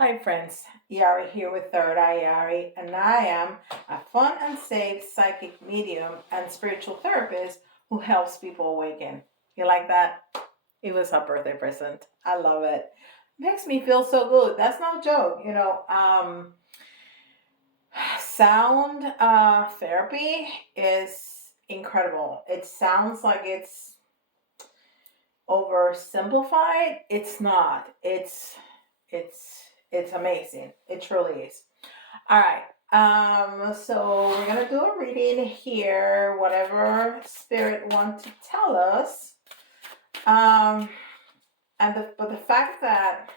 Hi friends, Yari here with Third Eye Yari, and I am a fun and safe psychic medium and spiritual therapist who helps people awaken. You like that? It was her birthday present. I love it. Makes me feel so good. That's no joke. Sound therapy is incredible. It sounds like it's oversimplified. It's not. It's amazing. It truly is. All right. So we're gonna do a reading here, whatever spirit wants to tell us. Um, but the fact that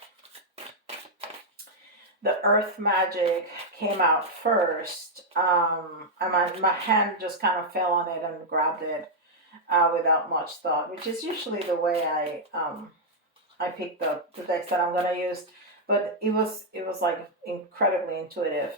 the earth magic came out first, and my hand just kind of fell on it and grabbed it without much thought, which is usually the way I pick the decks that I'm gonna use. But it was like incredibly intuitive.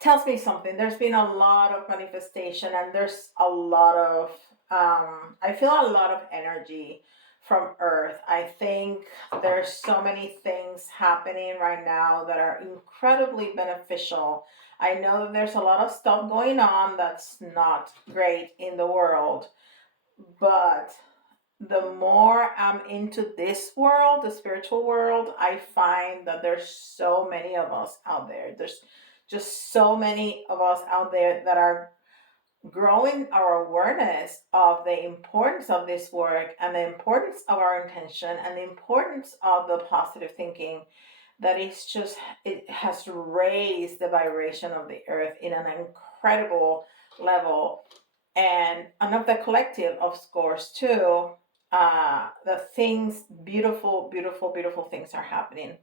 Tells me something. There's been a lot of manifestation, and there's a lot of I feel a lot of energy from Earth. I think there's so many things happening right now that are incredibly beneficial. I know that there's a lot of stuff going on that's not great in the world, but the more I'm into this world, the spiritual world, I find that there's so many of us out there. There's just so many of us out there that are growing our awareness of the importance of this work and the importance of our intention and the importance of the positive thinking, that it has raised the vibration of the earth in an incredible level, and of the collective, of course, too. The things, beautiful, beautiful, beautiful things are happening.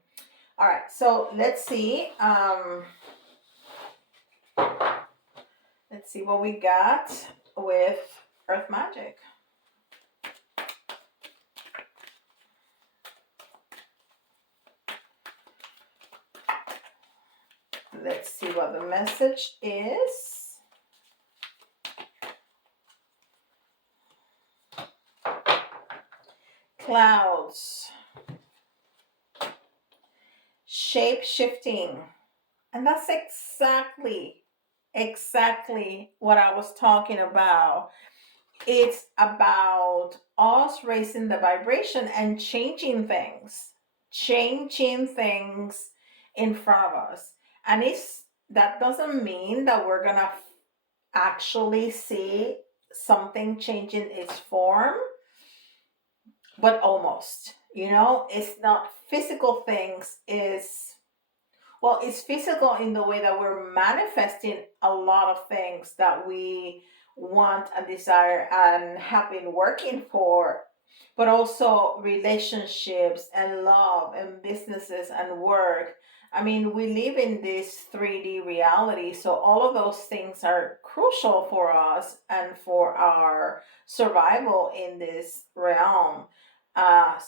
All right, so let's see what we got with Earth Magic. Let's see what the message is. Clouds. Shape shifting. And that's exactly what I was talking about. It's about us raising the vibration and changing things in front of us. And that doesn't mean that we're gonna actually see something changing its form, but almost. It's not physical things. It's physical in the way that we're manifesting a lot of things that we want and desire and have been working for, but also relationships and love and businesses and work. I mean, we live in this 3D reality, so all of those things are crucial for us and for our survival in this realm.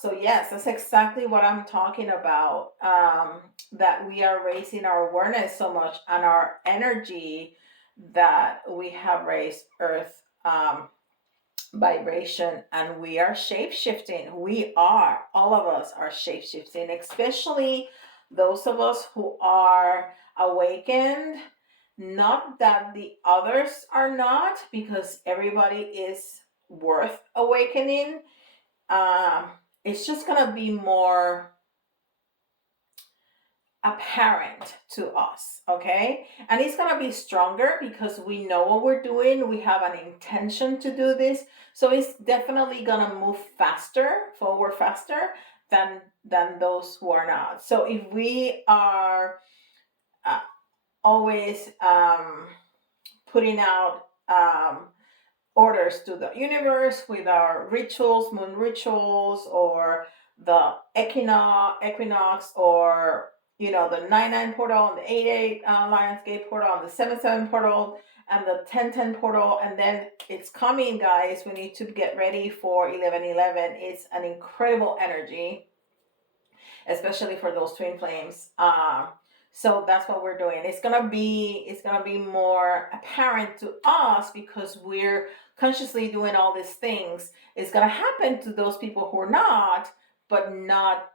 So yes, that's exactly what I'm talking about. That we are raising our awareness so much and our energy, that we have raised Earth vibration, and we are shape shifting. All of us are shape shifting, especially those of us who are awakened. Not that the others are not, because everybody is worth awakening. um, it's just gonna be more apparent to us, okay? And it's gonna be stronger because we know what we're doing. We have an intention to do this, so it's definitely gonna move forward faster than those who are not. So if we are uh, always putting out orders to the universe with our rituals, moon rituals, or the equinox, or the 9-9 portal, and the 8-8 Lionsgate portal, and the 7-7 portal, and the 10-10 portal, and then it's coming, guys. We need to get ready for 11-11. It's an incredible energy, especially for those twin flames. So that's what we're doing. It's gonna be more apparent to us because we're consciously doing all these things. It's gonna happen to those people who are not, but not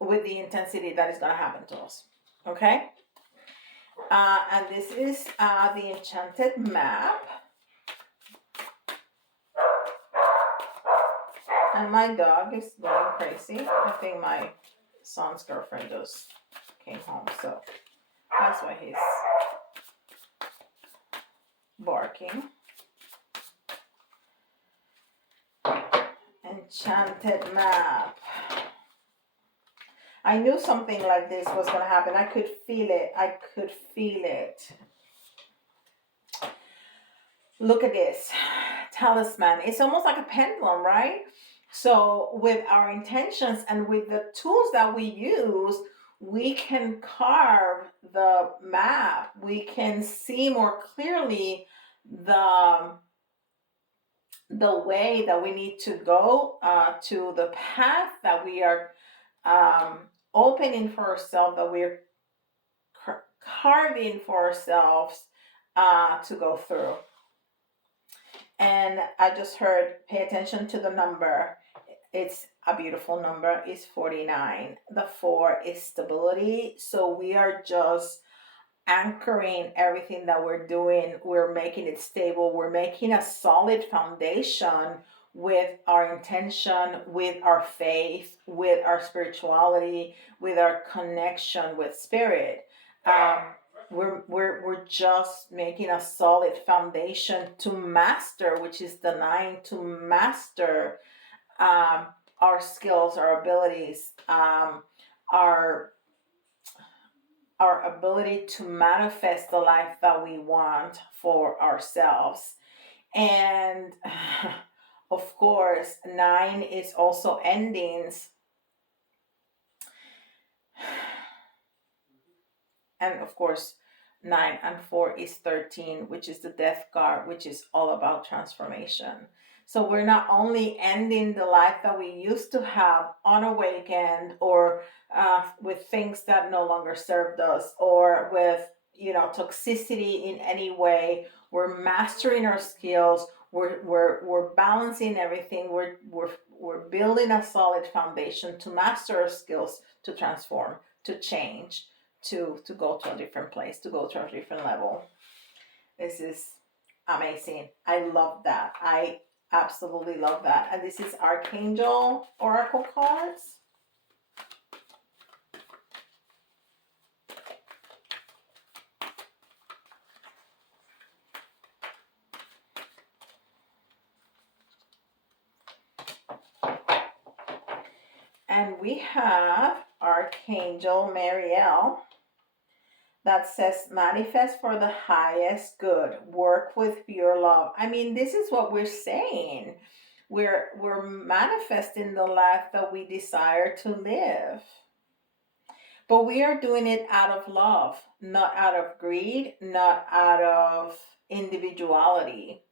with the intensity that is going to happen to us. Okay? And this is the enchanted map. And my dog is going crazy. I think my son's girlfriend just came home, so that's why he's barking. Enchanted map. I knew something like this was going to happen. I could feel it. I could feel it. Look at this. Talisman. It's almost like a pendulum, right? So with our intentions and with the tools that we use, we can carve the map. We can see more clearly the way that we need to go, to the path that we are opening for ourselves, that we're carving for ourselves to go through. And I just heard, pay attention to the number. It's a beautiful number. It's 49. The 4 is stability. So we are just anchoring everything that we're doing. We're making it stable. We're making a solid foundation with our intention, with our faith, with our spirituality, with our connection with spirit. We're just making a solid foundation to master, which is the 9, to master our skills, our abilities, our ability to manifest the life that we want for ourselves. And of course, 9 is also endings. And of course, 9 and 4 is 13, which is the death card, which is all about transformation. So we're not only ending the life that we used to have unawakened, or with things that no longer served us, or with toxicity in any way. We're mastering our skills. We're balancing everything. We're building a solid foundation to master our skills, to transform, to change, to go to a different place, to go to a different level. This is amazing. I love that. I absolutely love that. And this is Archangel Oracle cards. And we have Archangel Mariel that says, manifest for the highest good, work with pure love. I mean, this is what we're saying. We're manifesting the life that we desire to live. But we are doing it out of love, not out of greed, not out of individuality.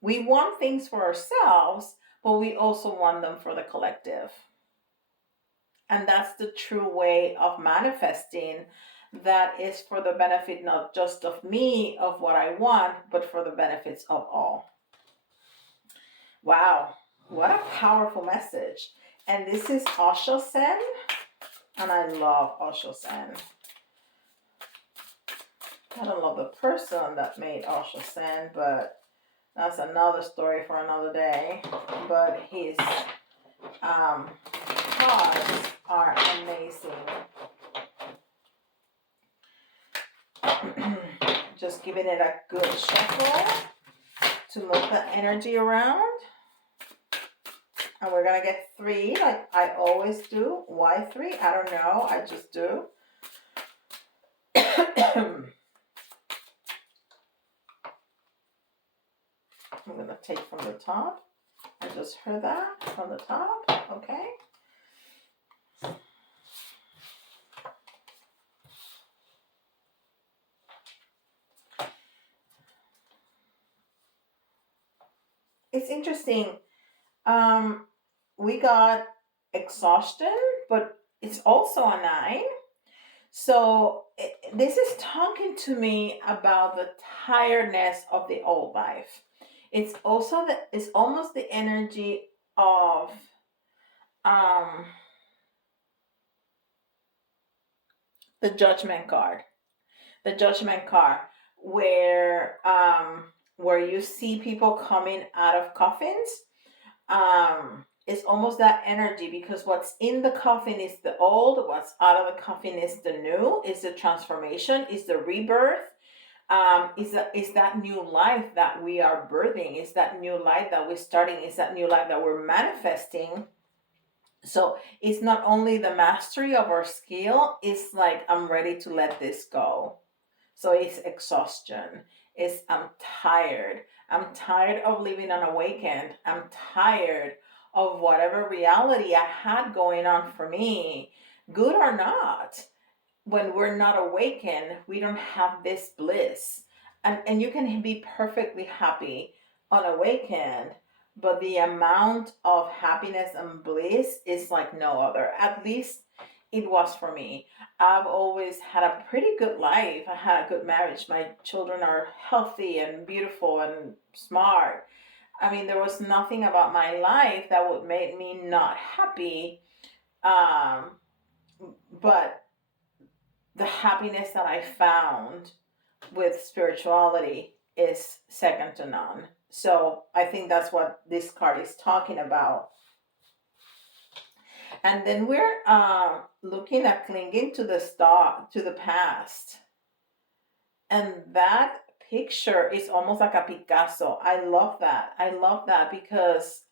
We want things for ourselves, but we also want them for the collective. And that's the true way of manifesting. That is for the benefit not just of me, of what I want, but for the benefits of all. Wow, what a powerful message. And this is Osho Sen, and I love Osho Sen. I don't love the person that made Osho Sen, but that's another story for another day. But his cards are amazing. Just giving it a good shuffle to move the energy around. And we're going to get 3 like I always do. Why 3? I don't know. I just do. I'm going to take from the top. I just heard that from the top. Okay. It's interesting. We got exhaustion, but it's also a 9. So this is talking to me about the tiredness of the old life. It's also it's almost the energy of The Judgment card. The Judgment card, where you see people coming out of coffins. It's almost that energy, because what's in the coffin is the old, what's out of the coffin is the new, is the transformation, is the rebirth, is that new life that we are birthing, is that new life that we're starting, is that new life that we're manifesting. So it's not only the mastery of our skill, it's like I'm ready to let this go. So it's exhaustion. It's I'm tired. I'm tired of living unawakened. I'm tired of whatever reality I had going on for me, good or not. When we're not awakened, we don't have this bliss. And you can be perfectly happy unawakened, but the amount of happiness and bliss is like no other. At least it was for me. I've always had a pretty good life. I had a good marriage. My children are healthy and beautiful and smart. I mean, there was nothing about my life that would make me not happy. Um, but the happiness that I found with spirituality is second to none. So I think that's what this card is talking about. And then we're looking at clinging to the star, to the past. And that picture is almost like a Picasso. I love that. I love that because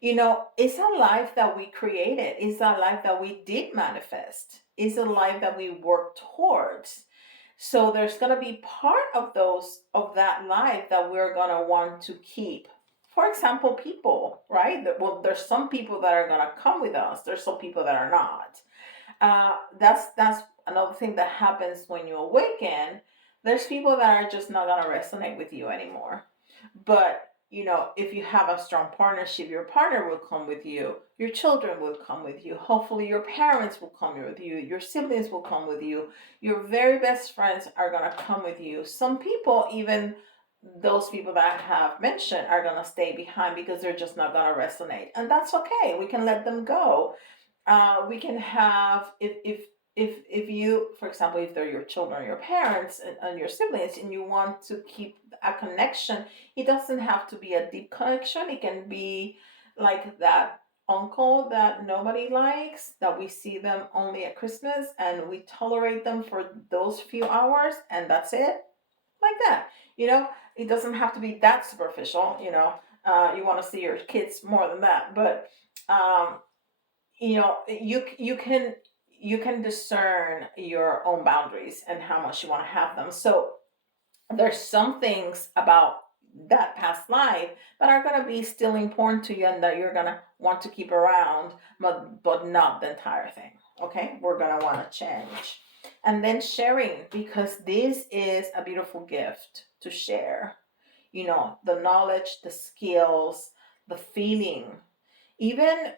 it's a life that we created. It's a life that we did manifest. It's a life that we work towards. So there's going to be part of that life that we're going to want to keep. For example, people, right? Well, there's some people that are going to come with us. There's some people that are not. That's another thing that happens when you awaken. There's people that are just not going to resonate with you anymore. But if you have a strong partnership, your partner will come with you, your children will come with you, hopefully your parents will come with you, your siblings will come with you, your very best friends are going to come with you. Some people, even those people that I have mentioned, are going to stay behind because they're just not going to resonate, and that's okay. We can let them go. We can have, if you, for example, if they're your children, your parents, and your siblings, and you want to keep a connection, it doesn't have to be a deep connection. It can be like that uncle that nobody likes, that we see them only at Christmas and we tolerate them for those few hours and that's it. Like that. It doesn't have to be that superficial. You want to see your kids more than that, but um you can discern your own boundaries and how much you want to have them. So there's some things about that past life that are going to be still important to you and that you're going to want to keep around, but not the entire thing. Okay, we're going to want to change. And then sharing, because this is a beautiful gift to share. The knowledge, the skills, the feeling, even.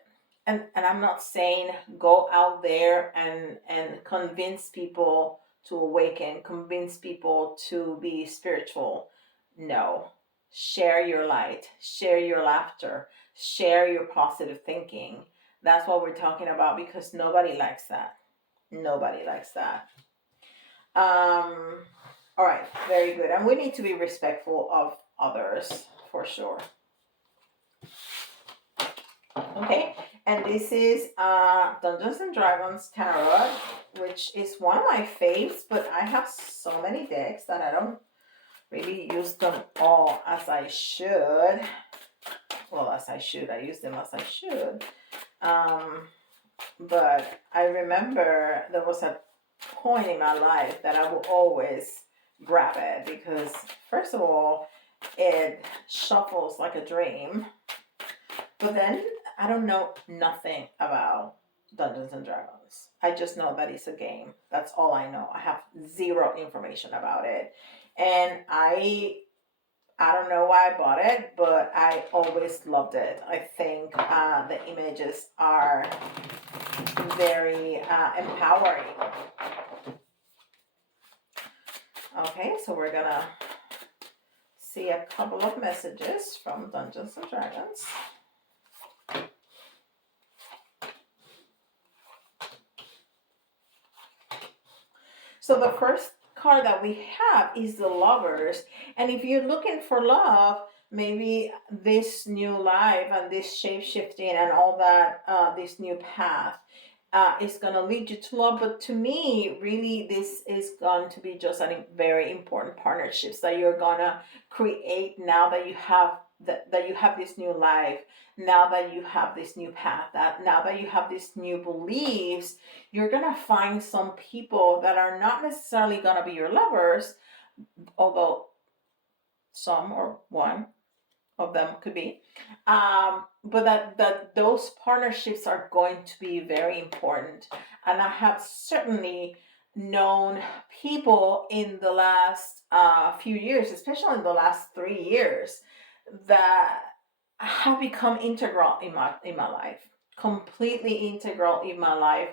And I'm not saying go out there and convince people to awaken, convince people to be spiritual. No. Share your light, share your laughter, share your positive thinking. That's what we're talking about, because nobody likes that. Nobody likes that. All right, very good. And we need to be respectful of others for sure. Okay, and this is Dungeons and Dragons Tarot, which is one of my faves, but I have so many decks that I don't really use them all as I should. Well, as I should, I use them as I should. But I remember there was a point in my life that I would always grab it because, first of all, it shuffles like a dream. But then I don't know nothing about Dungeons and Dragons. I just know that it's a game. That's all I know. I have zero information about it. And I don't know why I bought it, but I always loved it. I think the images are very empowering. Okay, so we're gonna see a couple of messages from Dungeons and Dragons. So the first card that we have is the Lovers. And if you're looking for love, maybe this new life and this shape shifting and all that, this new path is going to lead you to love. But to me, really, this is going to be just a very important partnerships that you're going to create now that you have that you have this new life, now that you have this new path, that now that you have these new beliefs, you're going to find some people that are not necessarily going to be your lovers, although some or one of them could be, but that those partnerships are going to be very important. And I have certainly known people in the last few years, especially in the last 3 years, that have become integral in my life, completely integral in my life.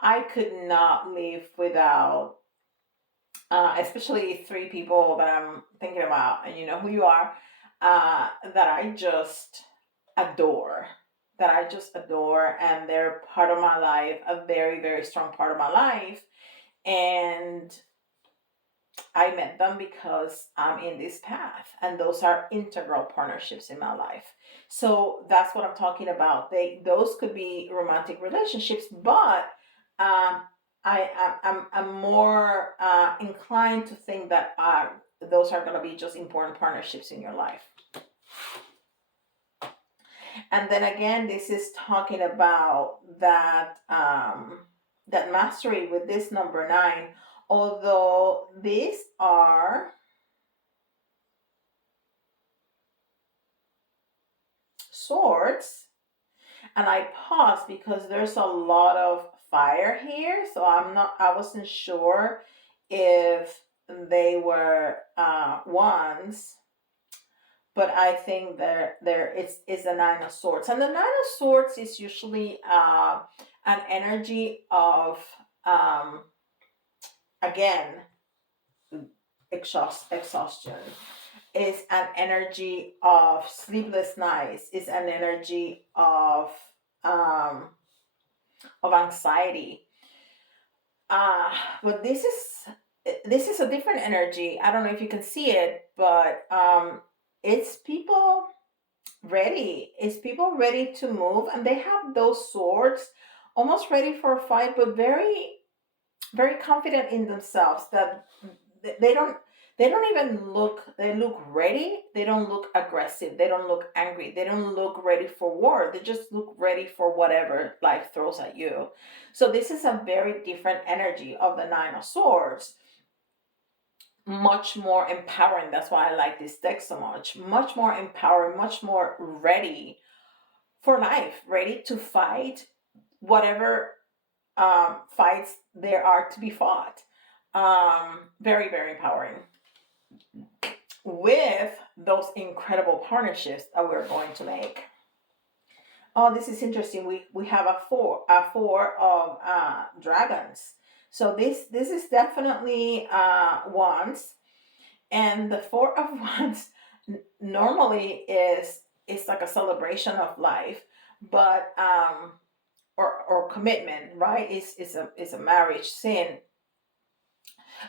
I could not live without, especially three people that I'm thinking about, and you know who you are, that I just adore, and they're part of my life, a very, very strong part of my life. And I met them because I'm in this path, and those are integral partnerships in my life. So that's what I'm talking about. Those could be romantic relationships, but um, I'm more inclined to think that those are going to be just important partnerships in your life. And then again, this is talking about that mastery with this number 9. Although these are swords, and I paused because there's a lot of fire here, so I wasn't sure if they were wands, but I think there is a 9 of swords, and the 9 of swords is usually an energy of um, again exhaustion. Is an energy of sleepless nights. Is an energy um, of anxiety. But this is a different energy. I don't know if you can see it, but it's people ready. It's people ready to move, and they have those swords, almost ready for a fight, but very, very confident in themselves that they don't even look, they look ready, they don't look aggressive, they don't look angry, they don't look ready for war, they just look ready for whatever life throws at you. So this is a very different energy of the 9 of swords, much more empowering. That's why I like this deck so much more empowering, much more ready for life, ready to fight whatever fights there are to be fought. Very, very empowering with those incredible partnerships that we're going to make. Oh, this is interesting. We have a four of dragons. So this is definitely wands, and the 4 of wands normally is like a celebration of life, but or commitment, right? Is a marriage sin.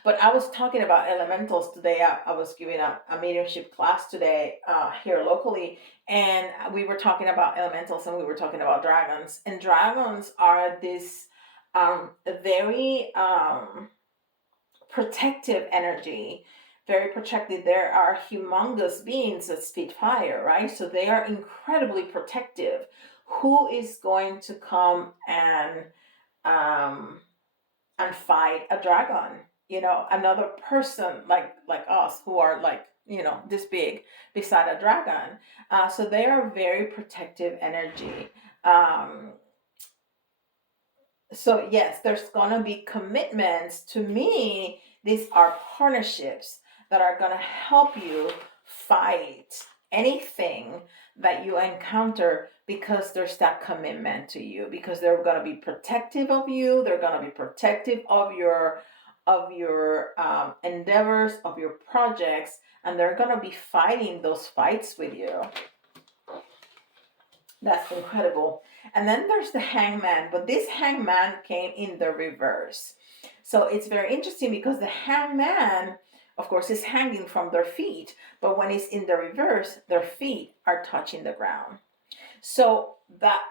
But I was talking about elementals today. I was giving a mediumship class today here locally, and we were talking about elementals, and we were talking about dragons. And dragons are this very protective energy, very protective. There are humongous beings that spit fire, right? So they are incredibly protective. Who is going to come um, and fight a dragon? Another person like us who are like this big beside a dragon. So they are very protective energy. So yes, there's gonna be commitments. To me, these are partnerships that are gonna help you fight anything that you encounter, because there's that commitment to you, because they're gonna be protective of you, they're gonna be protective of your endeavors, of your projects, and they're gonna be fighting those fights with you. That's incredible. And then there's the hangman, but this hangman came in the reverse. So it's very interesting because the hangman, of course, is hanging from their feet, but when it's in the reverse, their feet are touching the ground. So that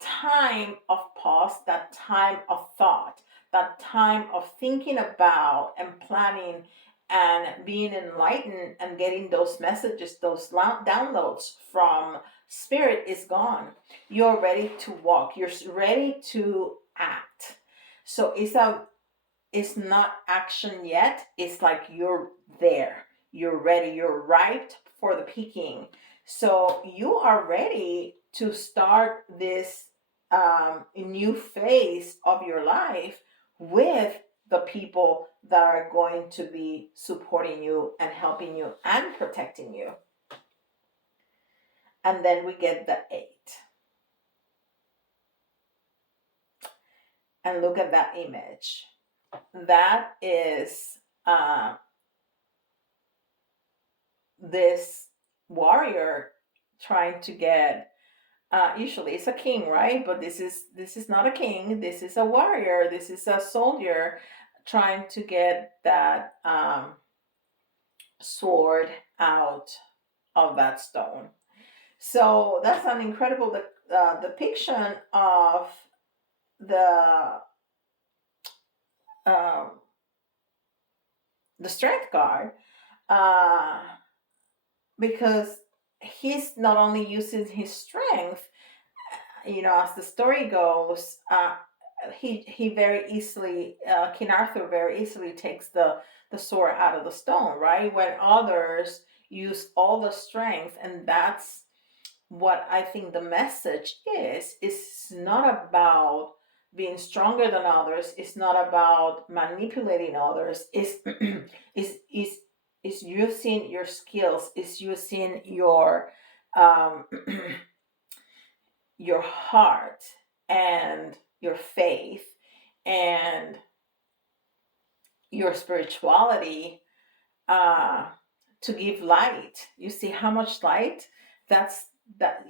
time of pause, that time of thought, that time of thinking about and planning and being enlightened and getting those messages, those downloads from spirit is gone. You're ready to walk. You're ready to act. So it's not action yet. It's like you're there. You're ready. You're ripe for the picking. So you are ready to start this new phase of your life with the people that are going to be supporting you and helping you and protecting you. And then we get the 8. And look at that image. That is this warrior trying to get, usually it's a king, right? But this is not a king. This is a warrior. This is a soldier trying to get that sword out of that stone. So that's an incredible depiction of the um, the strength card, uh, because he's not only using his strength, as the story goes, he very easily, King Arthur very easily takes the sword out of the stone, right? When others use all the strength, and that's what I think the message is. It's not about being stronger than others. It's not about manipulating others. Is is using your skills. Is using um, your heart and your faith and your spirituality, uh, to give light. You see how much light? That's that.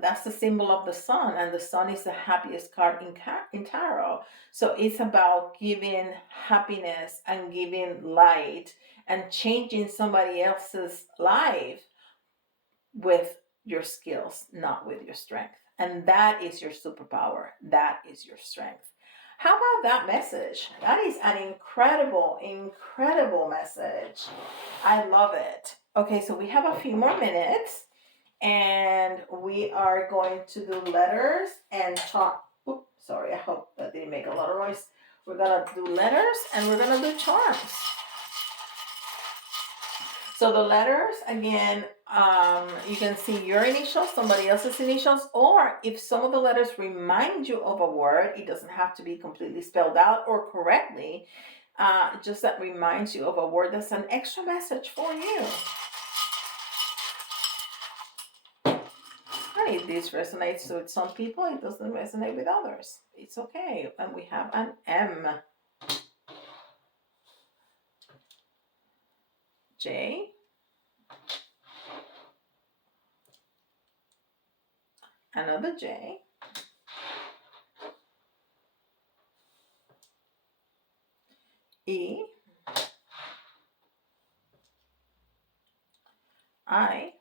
That's the symbol of the sun, and the sun is the happiest card in tarot. So it's about giving happiness and giving light and changing somebody else's life with your skills, not with your strength. And that is your superpower. That is your strength. How about that message? That is an incredible, incredible message. I love it. Okay, so we have a few more minutes and we are going to do letters and talk. Oops, sorry, I hope that didn't make a lot of noise. We're gonna do letters and we're gonna do charms. So the letters, again, you can see your initials, somebody else's initials, or if some of the letters remind you of a word, it doesn't have to be completely spelled out or correctly, just that reminds you of a word. That's an extra message for you. And if this resonates with some people, it doesn't resonate with others. It's okay. And we have an M. J. Another J. E. I.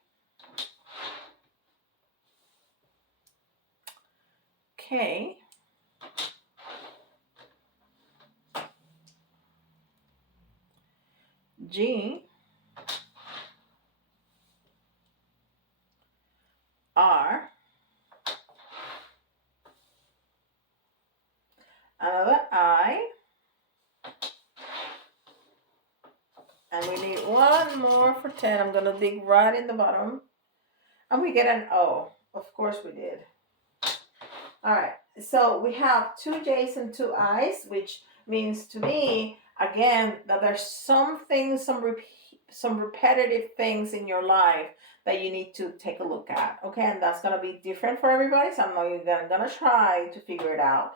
K. G. R. Another I. And we need one more for 10. I'm going to dig right in the bottom. And we get an O. Of course we did. All right. So we have 2 J's and 2 I's, which means to me, again, that there's some things, some repetitive things in your life that you need to take a look at. Okay. And that's going to be different for everybody. So I'm going to try to figure it out.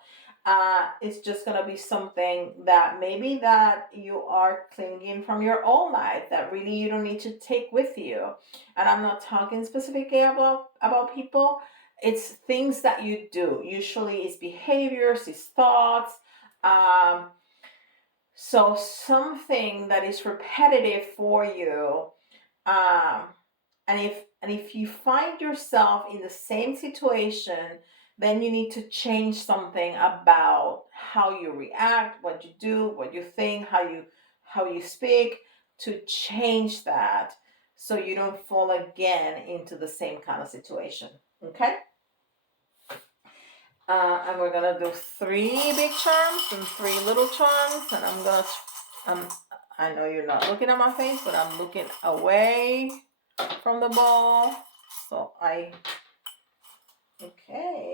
It's just going to be something that maybe that you are clinging from your old life that really you don't need to take with you. And I'm not talking specifically about people. It's things that you do. Usually it's behaviors, it's thoughts, um, So something that is repetitive for you, um, and if you find yourself in the same situation, then you need to change something about how you react, what you do, what you think, how you speak, to change that so you don't fall again into the same kind of situation. Okay. And we're gonna do 3 big charms and 3 little charms, and um, I know you're not looking at my face, but I'm looking away from the ball. So okay.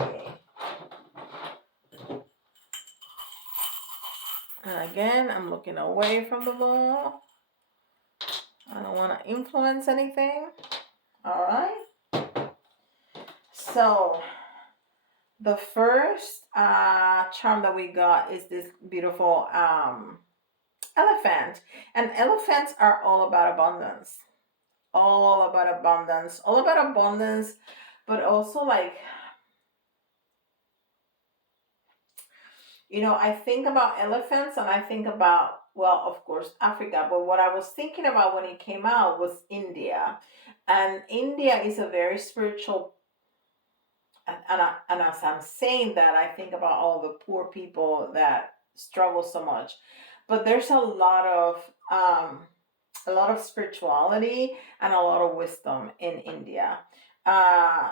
And again, I'm looking away from the ball. I don't want to influence anything. All right. So the first charm that we got is this beautiful elephant. And elephants are all about abundance. All about abundance. All about abundance, but also like, I think about elephants and I think about, well, of course, Africa, but what I was thinking about when it came out was India. And India is a very spiritual, and as I'm saying that, I think about all the poor people that struggle so much. But there's a lot of spirituality and a lot of wisdom in India.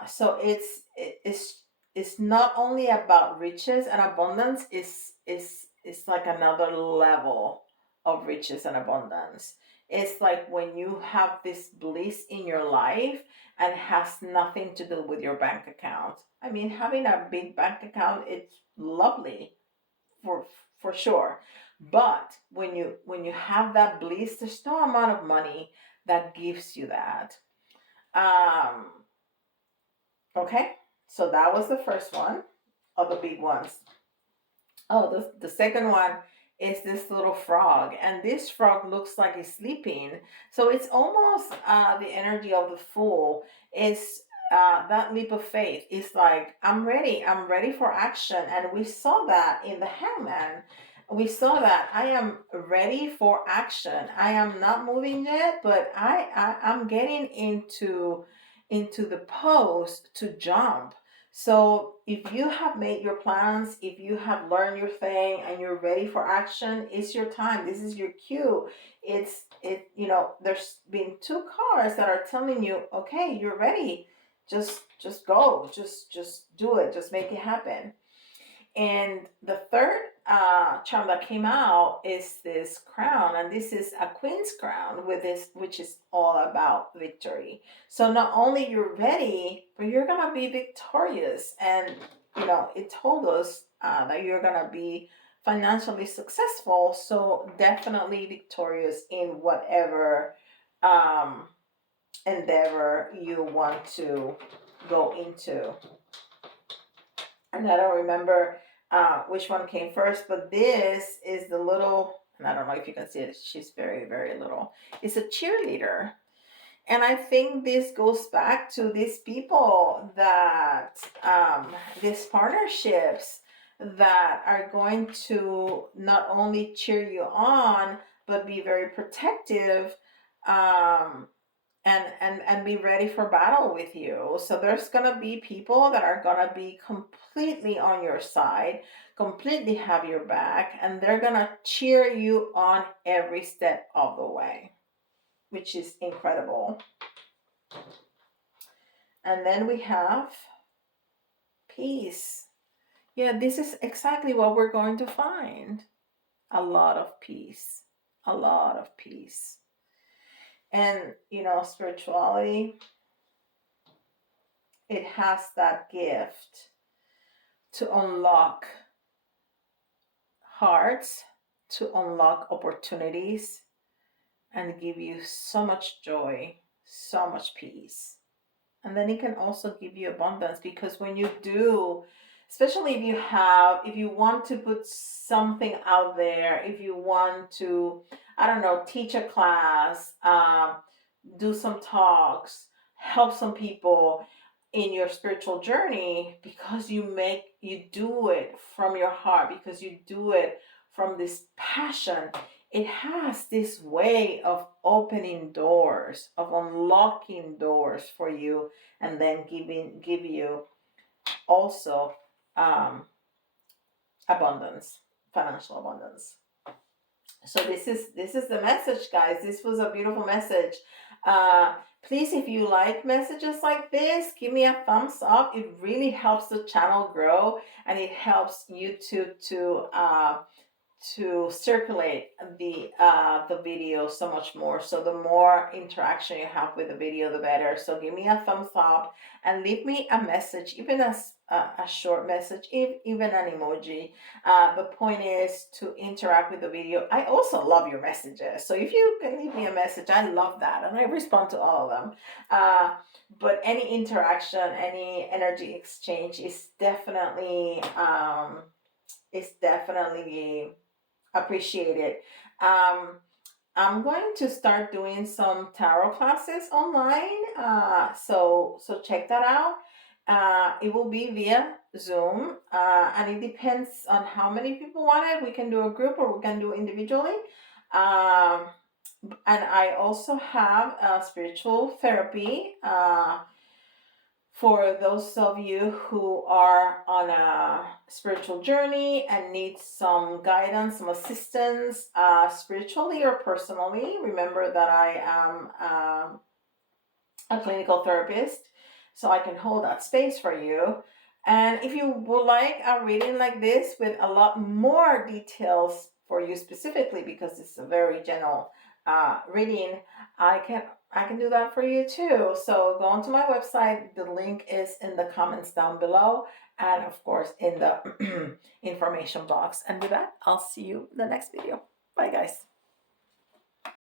So it's not only about riches and abundance. Is like another level of riches and abundance. It's like when you have this bliss in your life and has nothing to do with your bank account. I mean, having a big bank account, it's lovely for for sure. But when you have that bliss, there's no amount of money that gives you that. Um, okay, so that was the first one of the big ones. Oh, the second one is this little frog, and this frog looks like it's sleeping. So it's almost the energy of the fool is that leap of faith. It's like, I'm ready for action. And we saw that in the hangman. We saw that I am ready for action. I am not moving yet, but I'm getting into the pose to jump. So if you have made your plans, if you have learned your thing and you're ready for action, it's your time. This is your cue. There's been 2 cards that are telling you, okay, you're ready. Just go. Just do it. Just make it happen. And the third charm that came out is this crown, and this is a queen's crown with this, which is all about victory. So not only you're ready, but you're gonna be victorious. And it told us that you're gonna be financially successful. So definitely victorious in whatever um, endeavor you want to go into. And I don't remember which one came first, but this is the little, and I don't know if you can see it, she's very, very little. It's a cheerleader. And I think this goes back to these people that, these partnerships that are going to not only cheer you on, but be very protective. Um, and be ready for battle with you. So there's gonna be people that are gonna be completely on your side, completely have your back, and they're gonna cheer you on every step of the way, which is incredible. And then we have peace. Yeah, this is exactly what we're going to find. A lot of peace. A lot of peace. And spirituality, it has that gift to unlock hearts, to unlock opportunities, and give you so much joy, so much peace. And then it can also give you abundance, because when you do, especially if you want to put something out there, if you want to, I don't know, teach a class, do some talks, help some people in your spiritual journey, because you do it from your heart, because you do it from this passion, it has this way of opening doors, of unlocking doors for you, and then give you also um, abundance, financial abundance. So this is the message, guys. This was a beautiful message. uh Please, if you like messages like this, give me a thumbs up. It really helps the channel grow, and it helps YouTube to circulate the video so much more. So the more interaction you have with the video, the better. So give me a thumbs up and leave me a message, even as a short message, even an emoji. The point is to interact with the video. I also love your messages, so if you can leave me a message, I love that, and I respond to all of them. But any interaction, any energy exchange is definitely appreciated. Um, I'm going to start doing some tarot classes online. So check that out. It will be via Zoom, and it depends on how many people want it. We can do a group or we can do individually. Um, and I also have spiritual therapy. For those of you who are on a spiritual journey and need some guidance, some assistance, spiritually or personally, remember that I am a clinical therapist, so I can hold that space for you. And if you would like a reading like this with a lot more details for you specifically, because it's a very general reading, I can do that for you too. So go onto my website. The link is in the comments down below, and of course in the information box. And with that, I'll see you in the next video. Bye, guys.